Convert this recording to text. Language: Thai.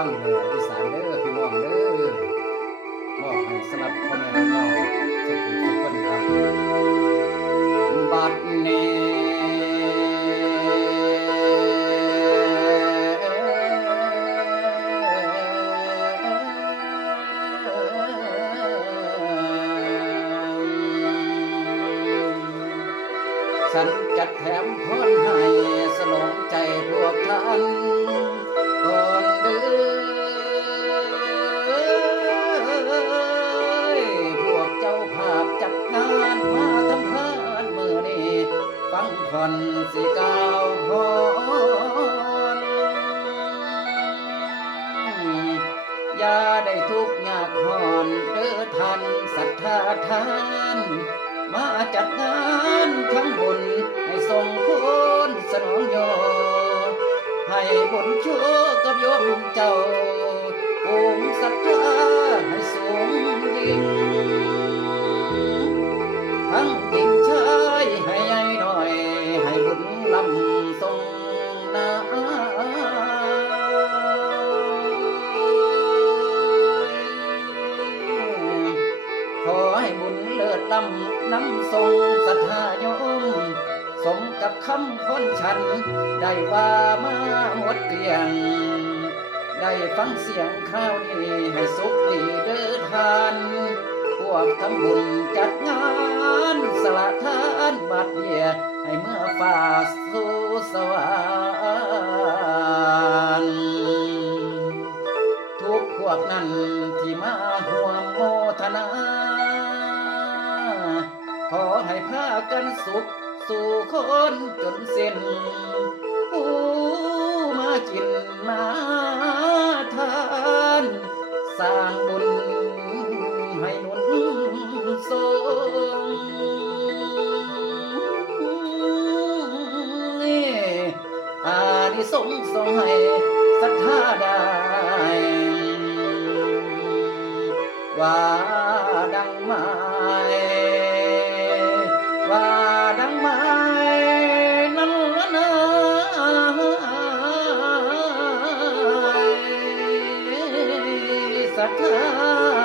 ฟังแด่อีสานเด้อพี่น้องเด้อมอบให้สำหรับพ่อแม่พี่น้องทุกคนครับบัดนี้ฉันจัดแถมพรให้สลองใจพวกท่านก่อนเด้อพวกเจ้าภาพจัดงานมาทำทานมื้อนี้ฟังผ่อนสิกล่าวพรอย่าได้ทุกข์ยากหอนเด้อท่านศรัทธาทานมาจัดงานทั้งบุญให้ส่งคุณสนองโยให้บุญชั่วกับโยมเจ้าองค์ศรัทธาให้สูงยิ่งทั้งหญิงชายให้ใหญ่หน่อยให้บุญลำทรงนาขอให้บุญเลิศล้ำน้ำทรงศรัทธาโยมสมกับคำพ้นฉันได้ว่ามาหมดเกลี้ยงได้ฟังเสียงข้าวนี้ให้สุขดีเด้อทานพวกทำบุญจัดงานสละทานบัดเดียให้เมื่อฟ้าสู่สวรรค์ทุกพวกนั้นที่มาห่วมโมทนาขอให้พากันสุขสู่คนจนสิ้นผู้มากินมาทานสร้างบุญให้หนุนส่งอานิสงส์ส่งให้ศรัทธาได้ว่าดังไม้ว่าดังไม้นั้นนะศรัทธา